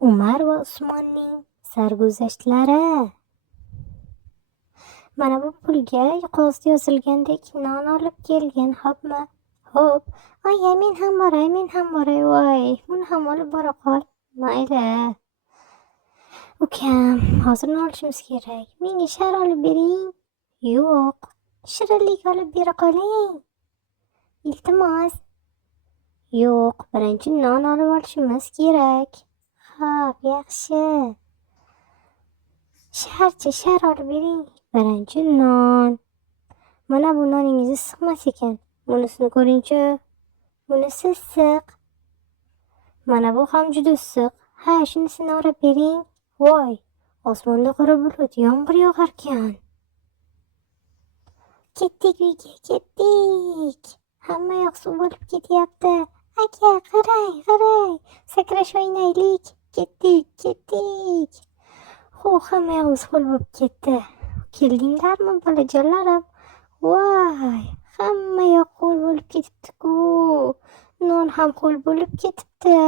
Umar va Usmonning sarguzashtlari. Mana bu pulga qog'ozda yozilgandek non olib kelgin, xo'pmi? Xo'p. Oyi, men ham boray, voy. Buni ham olib bora qol. Mayli. Ukam, hozir nima olishimiz kerak? Menga shar olib bering. Yo'q. Shirinlik olib bera qoling. Iltimos. Yo'q, birinchi non olib olishimiz kerak. Xo'p, yaxshi. Shar olib bering. Birinchi non. Mana bu noningiz issiqmas ekan. Bunisini ko'ring-chi. Bunisi issiq. Mana bu ham juda issiq. Ha, shunisini o'rab bering. Voy, osmonda qora bulut, yomg'ir yog'arkan. Ketdik uyga, ketdik. Hamma yoq suv bo'lib ketyapti. Aka, qarang. Sakrash o'ynaylik. Ketdik. Hamma yog'imiz ho'l bo'lib ketdi. Keldinglarmi, bolajonlarim? Voy, hamma yoq ho'l bo'lib ketibdi-ku. Non ham ho'l bo'lib ketibdi.